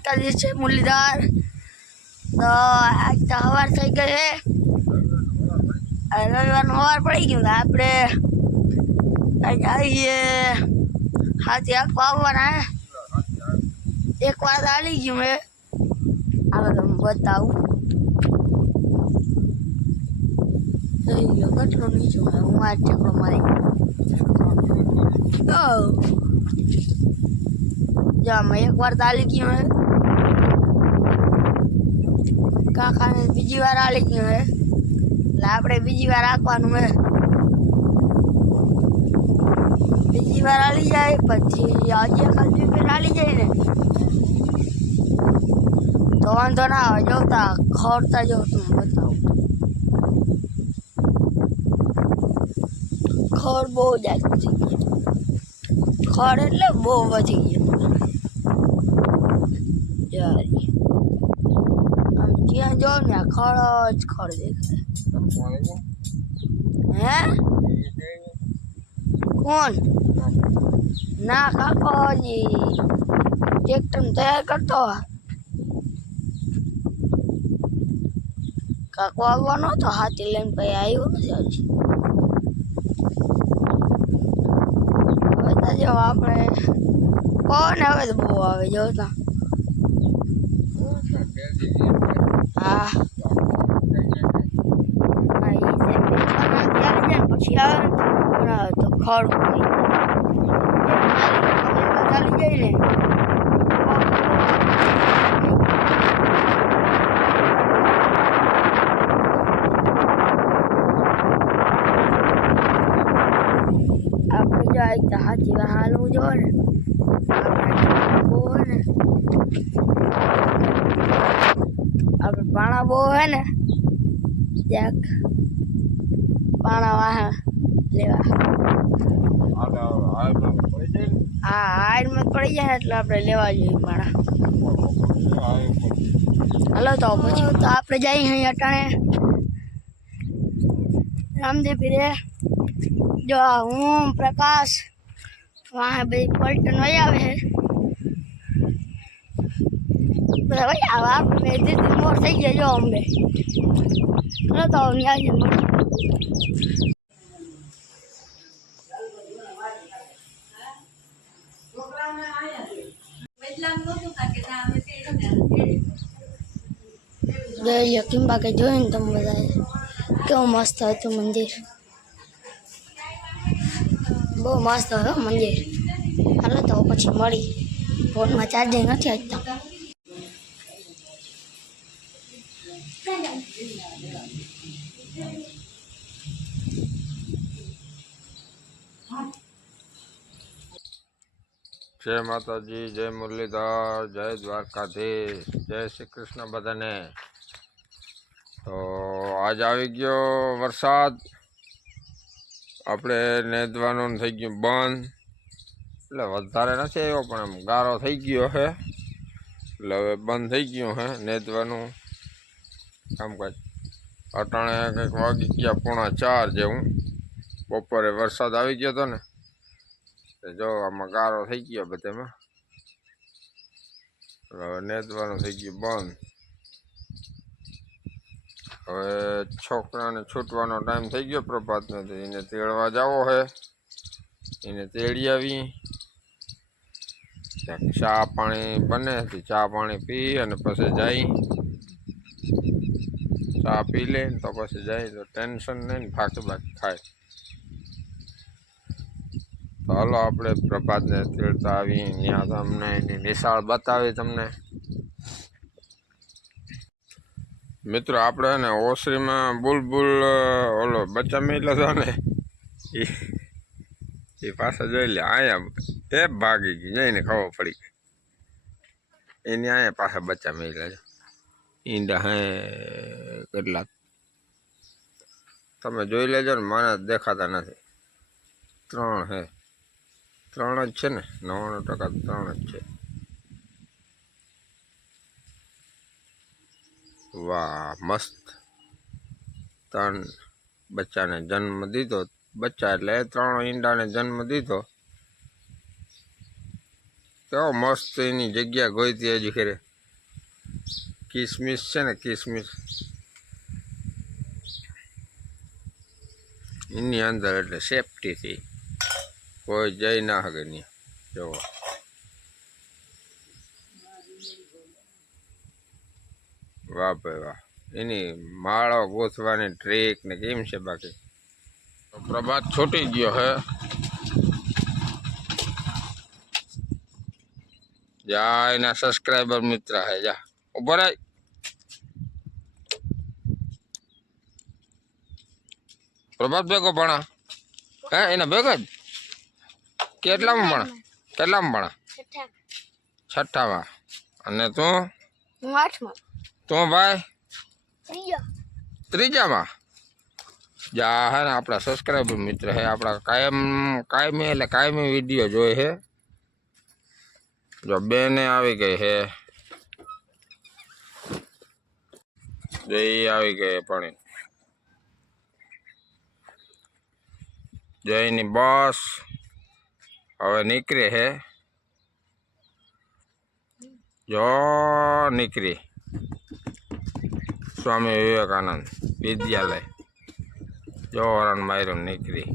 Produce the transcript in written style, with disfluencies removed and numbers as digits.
માતાજી છે મુરલીધર। તો આજ તો સવાર થઈ ગઈ છે, રવિવારનું સવાર પડી ગયું। આપણે આવીએ હાથી આખવા આવવાના હે। એક વાર આવી ગયું મેં, આવે તમને બતાવું। જોઈ લો કેટલો નીચો હે, હું આ ચકડો મારી જો આમાં એક વાર આવી ગયું હે, કાકાને બીજી વાર આવી ગયું હે, એટલે આપણે બીજી વાર આંકવાનું હે। બીજી વાર આવી જાય પછી આજે ખાલી ફેર આવી જાય ને તો વાંધો ના આવે। જોતા ખોરતા જો તમને બતાવું, ખડ બહુ જાય વધી ગઈ, ખડ એટલે બહુ વધી ગયો। આમ જ્યાં જો ને ખડ જ ખડ દેખાય। હે કોણ? ના કાકો હજી ટ્રેક્ટર તૈયાર કરતો। કાકો આવવાનો હતો હાથી લઈને, પછી આવ્યો નથી હજી। હવે તો જો આપણે કોણ હવે તો બહુ આવે જોતા। હા પછી આવે તો ખડ ચાલી જાય ને આપણે જાય તો હાથી હાલવું જોઈએ ને, આપણે પાણા બહુ હે ને ત્યાં પાણા વાહ લેવા। હા હાઈડમાં પડી જાય એટલે આપણે લેવા જોઈએ પાણા। હાલો તો પછી તો આપણે જઈએ અહીં અટાણે રામદેવપીરે। જો હું પ્રકાશ વાહ ભાઈ પલટન વહી આવે છે, બધા વહી આવે। આપણે દીદી મોર થઈ ગયા જો અમને। હાલો તો ન્યાય જોઈ લો કિંબા કે જોઈને તમે બધા કેવું મસ્ત હતું મંદિર, બહુ મસ્ત હતું મંદિર। હાલો તો પછી મળી, ફોનમાં ચાર્જિંગ નથી આજ તો। જય માતાજી, જય મુરલીધર, જય દ્વારકાધીશ, જય શ્રી કૃષ્ણ બધાને। તો આજ આવી ગયો વરસાદ, આપણે નેદવાનું થઈ ગયું બંધ। એટલે વધારે નથી આવ્યો પણ એમ ગારો થઈ ગયો છે, એટલે હવે બંધ થઈ ગયું છે નેદવાનું કામકાજ। અટાણે કંઈક વાગી ગયા 3:45 જેવું, બપોરે વરસાદ આવી ગયો હતો ને જો આમાં ગારો થઈ ગયો બધામાં, હવે નેદવાનું થઈ ગયું બંધ। હવે છોકરાને છૂટવાનો ટાઈમ થઈ ગયો પ્રભાતનો, તો એને તેડવા જવો છે, એને તેડી આવી। ચા પાણી બને તો ચા પાણી પી અને પછી જાય, ચા પી લે તો પછી જાય તો ટેન્શન નહીં ને ફાંકી બાકી ખાય। તો હાલો આપણે પ્રભાતને તેડતા આવી, ત્યાં તમને એની નિશાળ બતાવી તમને। મિત્રો આપણે ને ઓસરીમાં બુલબુલ ઓલો બચ્ચા મેલ્યો હતો ને એ પાછા જોઈ લે, અહીંયા એ ભાગી ગઈ, જઈને ખબર પડી એની અહીંયા પાછા બચ્ચા મેલ્યા છે। ઈંડા હે કેટલાક તમે જોઈ લેજો ને, મને દેખાતા નથી। 3 હે, 3 જ છે ને, 99% 3 જ છે। વાહ મસ્ત, 3 બચ્ચાને જન્મ દીધો। બચ્ચા એટલે 3 ઈંડાને જન્મ દીધો। કેવો મસ્ત એની જગ્યા ગોઈતી હજી ખરે। કિસમિસ છે ને કિસમિસ એની અંદર એટલે સેફટીથી કોઈ જઈ ના શકે નહીં. જુઓ વાહ ભાઈ વાહ, એની માળો ગોથવાની ટ્રીક ને કેમ છે. બાકી તો પ્રભાત છૂટી ગયો હે. જા એના સબસ્ક્રાઈબર મિત્ર હે, જા ઉભો રહે. પ્રભાત ભેગો ભણા હે? એના ભેગો જ? કેટલામાં ભણા? કેટલામાં ભણા? છઠ્ઠામાં. અને તું? હું 8માં. તું ભાઈ? 3. ત્રીજામાં. જા હે ને આપણા સબસ્ક્રાઈબર મિત્ર હે, આપણા કાયમી એટલે કાયમી વિડીયો જોઈ હે. જો બેને આવી ગઈ હે, જો એ આવી ગઈ પણ જયની બસ હવે નીકળે હે. જો નીકળી સ્વામી વિવેકાનંદ વિદ્યાલય, જો હરણ માર્યું નીકળી.